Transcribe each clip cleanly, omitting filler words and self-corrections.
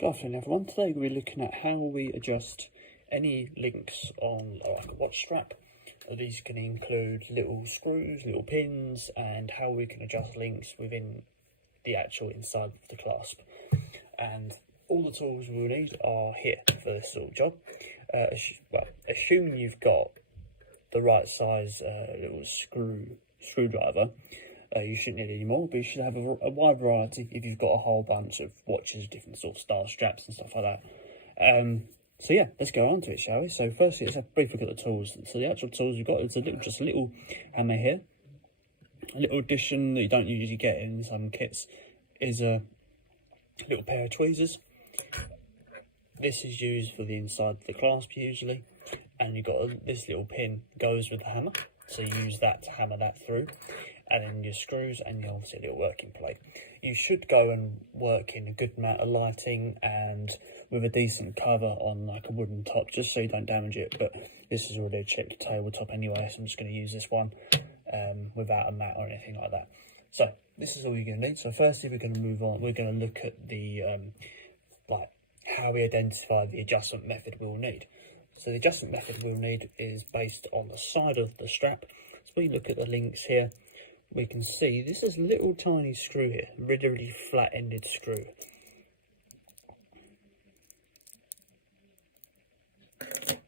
Good afternoon everyone. Today we're looking at how we adjust any links on like a watch strap. These can include little screws, little pins, and how we can adjust links within the actual inside of the clasp. And all the tools we'll need are here for this little job. Assuming you've got the right size little screwdriver, you shouldn't need any more, but you should have a wide variety if you've got a whole bunch of watches, different sort of style straps and stuff like that. So yeah, let's go on to it, shall we? So firstly, let's have a brief look at the tools. So the actual tools we've got is just a little hammer here. A little addition that you don't usually get in some kits is a little pair of tweezers. This is used for the inside of the clasp usually, and you've got this little pin goes with the hammer, so you use that to hammer that through. And then your screws and your obviously little working plate. You should go and work in a good amount of lighting and with a decent cover on like a wooden top, just so you don't damage it. But this is already a check tabletop anyway, so I'm just going to use this one without a mat or anything like that. So this is all you're going to need. So firstly, we're going to move on. We're going to look at the like how we identify the adjustment method we'll need. So the adjustment method we'll need is based on the side of the strap. So we look at the links here. We can see this is a little tiny screw here, really flat-ended screw.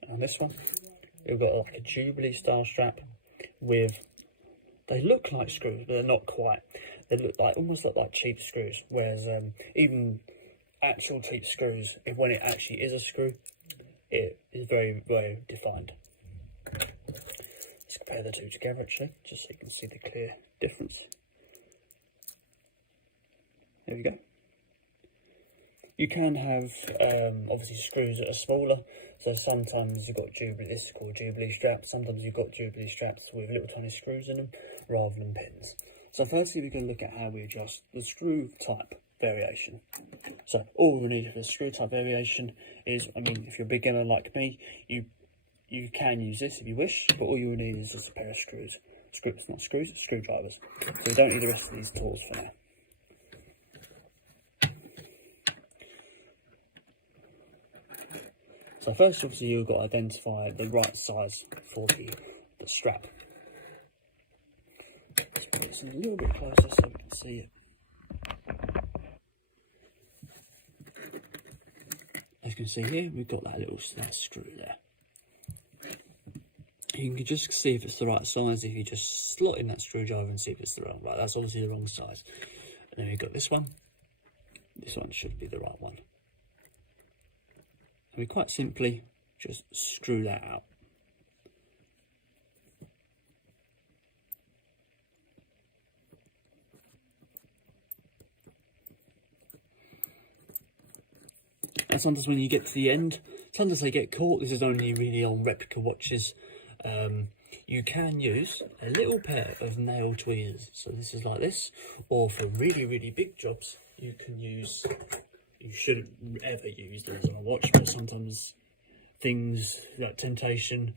And this one, we've got like a Jubilee style strap with, they look like screws, but they're not quite. They look like, almost look like cheap screws, whereas even actual cheap screws, when it actually is a screw, it is very defined. Let's compare the two together actually, just so you can see the clear difference. There we go. You can have obviously screws that are smaller, so sometimes you've got Jubilee, this is called Jubilee straps, sometimes you've got Jubilee straps with little tiny screws in them rather than pins. So firstly we're going to look at how we adjust the screw type variation. So all we need for the screw type variation is, I mean, if you're a beginner like me, you can use this if you wish, but all you need is just a pair of screws. Screwdrivers. So we don't need the rest of these tools for now. So first, obviously, you've got to identify the right size for the strap. Let's put this in a little bit closer so we can see it. As you can see here, we've got that little screw there. You can just see if it's the right size if you just slot in that screwdriver and see if it's the right. Right, that's obviously the wrong size. And then we've got this one. This one should be the right one. And we quite simply just screw that out. And sometimes when you get to the end, sometimes they get caught. This is only really on replica watches. You can use a little pair of nail tweezers. So this is like this, or for really big jobs, you shouldn't ever use these on a watch, but sometimes things like temptation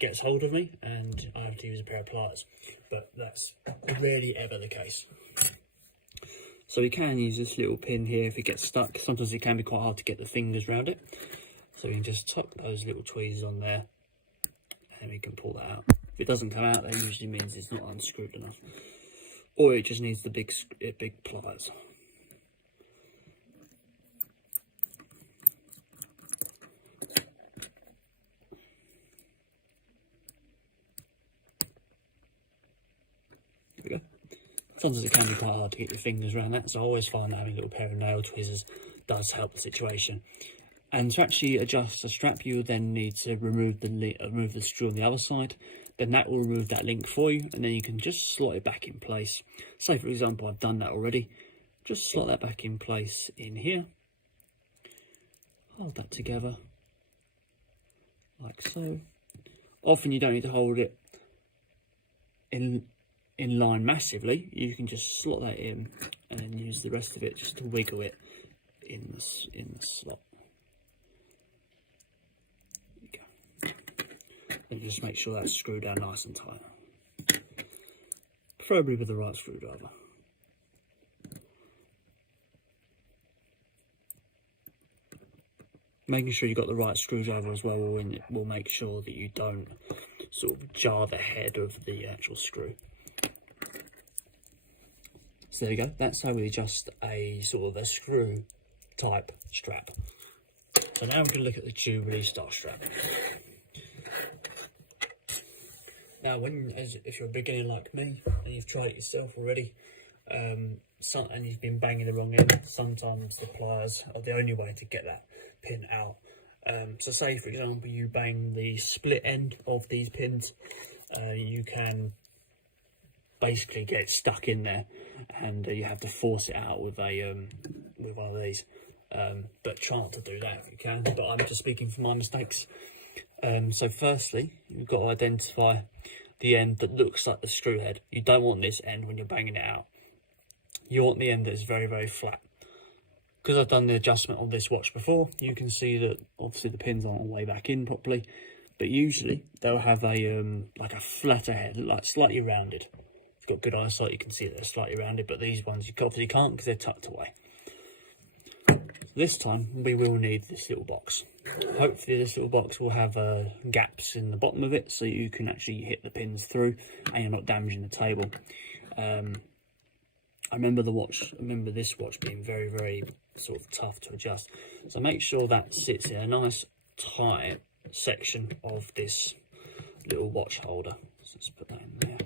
gets hold of me and I have to use a pair of pliers, but that's rarely ever the case. So we can use this little pin here if it gets stuck. Sometimes it can be quite hard to get the fingers around it. So we can just tuck those little tweezers on there and we can pull that out. If it doesn't come out, that usually means it's not unscrewed enough. Or it just needs the big pliers. There we go. Sometimes it can be quite hard to get your fingers around that, so I always find that having a little pair of nail tweezers does help the situation. And to actually adjust the strap, you will then need to remove the screw on the other side. Then that will remove that link for you, and then you can just slot it back in place. Say, for example, I've done that already. Just slot that back in place in here. Hold that together, like so. Often you don't need to hold it in line massively. You can just slot that in and then use the rest of it just to wiggle it in the slot. And just make sure that's screwed down nice and tight, preferably with the right screwdriver. Making sure you've got the right screwdriver as well will make sure that you don't sort of jar the head of the actual screw. So there we go, that's how we adjust a sort of a screw type strap. So now we're going to look at the tube release style strap. Now, if you're a beginner like me and you've tried it yourself already, and you've been banging the wrong end, sometimes the pliers are the only way to get that pin out. So say, for example, you bang the split end of these pins, you can basically get stuck in there, and you have to force it out with one of these. But try not to do that if you can. But I'm just speaking from my mistakes. So firstly, you've got to identify the end that looks like the screw head. You don't want this end when you're banging it out. You want the end that's very, very flat. Because I've done the adjustment on this watch before, you can see that obviously the pins aren't all the way back in properly, but usually they'll have a like a flatter head, like slightly rounded. If you've got good eyesight, you can see that they're slightly rounded, but these ones you obviously can't because they're tucked away. This time we will need this little box. Hopefully this little box will have gaps in the bottom of it so you can actually hit the pins through and you're not damaging the table. I remember this watch being very, very sort of tough to adjust. So make sure that sits in a nice tight section of this little watch holder. So let's put that in there.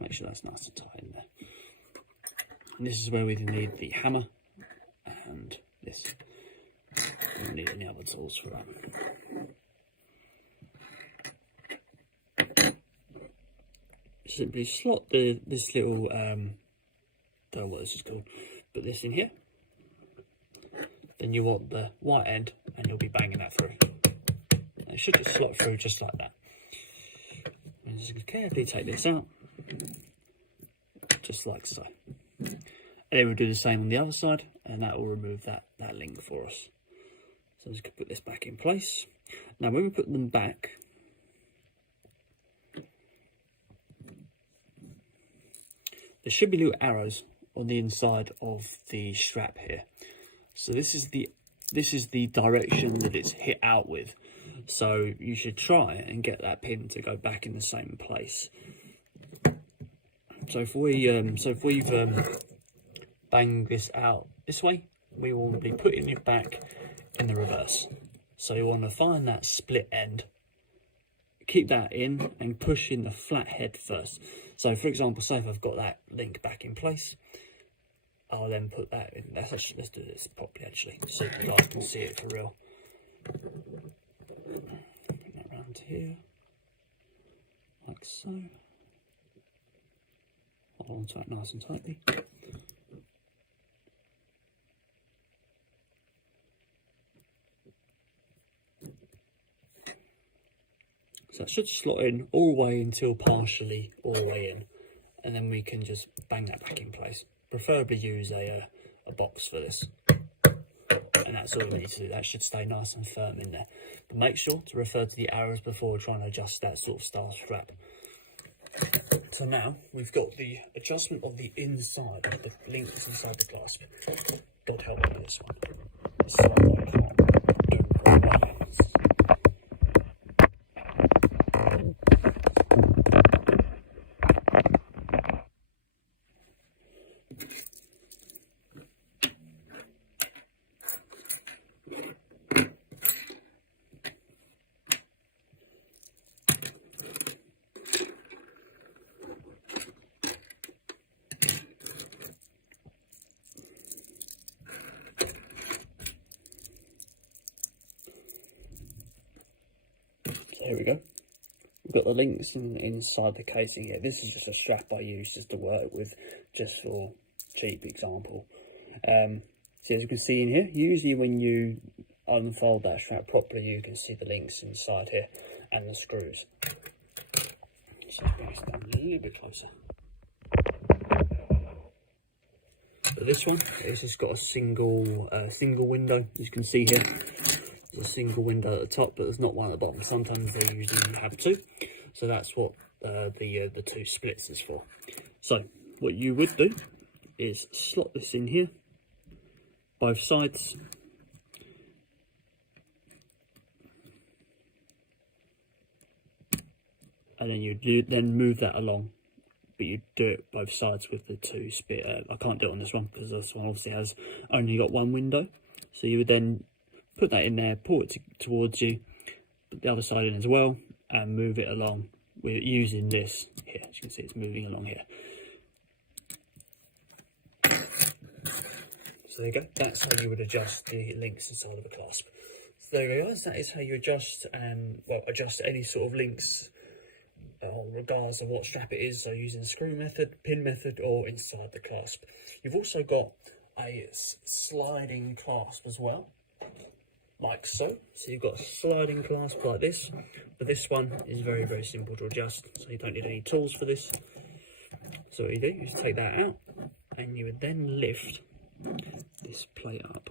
Make sure that's nice and tight in there. And this is where we need the hammer and this. We don't need any other tools for that. Simply slot this little, don't know what this is called, put this in here. Then you want the white end and you'll be banging that through. It should just slot through just like that. And just carefully take this out, just like so. And then we'll do the same on the other side, and that will remove that link for us. So I'm just going to put this back in place. Now when we put them back, there should be little arrows on the inside of the strap here. So this is the direction that it's hit out with. So you should try and get that pin to go back in the same place. So if we've banged this out this way, we will be putting it back in the reverse. So you want to find that split end, keep that in and push in the flat head first. So for example, say if I've got that link back in place, I'll then put that in. Let's do this properly actually, so you guys can see it for real. Bring that round to here, like so. Hold on to it nice and tightly. So that should slot in all the way until partially all the way in, and then we can just bang that back in place. Preferably use a box for this, and that's all we need to do. That should stay nice and firm in there. But make sure to refer to the arrows before trying to adjust that sort of style strap. So now we've got the adjustment of the inside, of the links inside the clasp. God help me with this one. This side I can't do very well. Here we go. We've got the links inside the casing here. This is just a strap I use just to work with, just for cheap example. So as you can see in here, usually when you unfold that strap properly, you can see the links inside here and the screws. So bring this down a little bit closer. But this one is just got a single window, as you can see here. There's a single window at the top, but there's not one at the bottom. Sometimes they usually have two, so that's what the two splits is for. So what you would do is slot this in here, both sides. And then you then move that along, but you do it both sides with the two spit. I can't do it on this one because this one obviously has only got one window. So you would then put that in there, pull it towards you, put the other side in as well, and move it along. We're using this here. As you can see, it's moving along here. So there you go. That's how you would adjust the links inside of a clasp. So there you go, guys. That is how you adjust and adjust any sort of links, regardless of what strap it is. So using the screw method, pin method, or inside the clasp. You've also got a sliding clasp as well, like so. So you've got a sliding clasp like this, but this one is very, very simple to adjust, so you don't need any tools for this. So what you do is take that out, and you would then lift this plate up.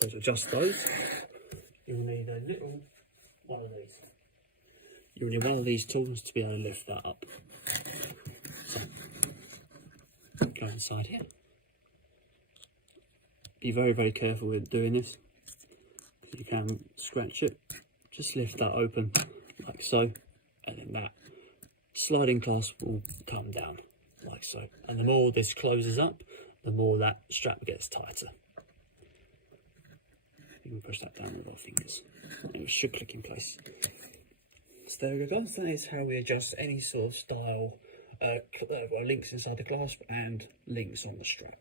So to adjust those, you'll need a little one of these. You'll need one of these tools to be able to lift that up. So, go inside here. Be very, very careful with doing this, because you can scratch it. Just lift that open like so, and then that sliding clasp will come down like so. And the more this closes up, the more that strap gets tighter. You can push that down with our fingers, and it should click in place. So there we go, guys. That is how we adjust any sort of style links inside the clasp and links on the strap.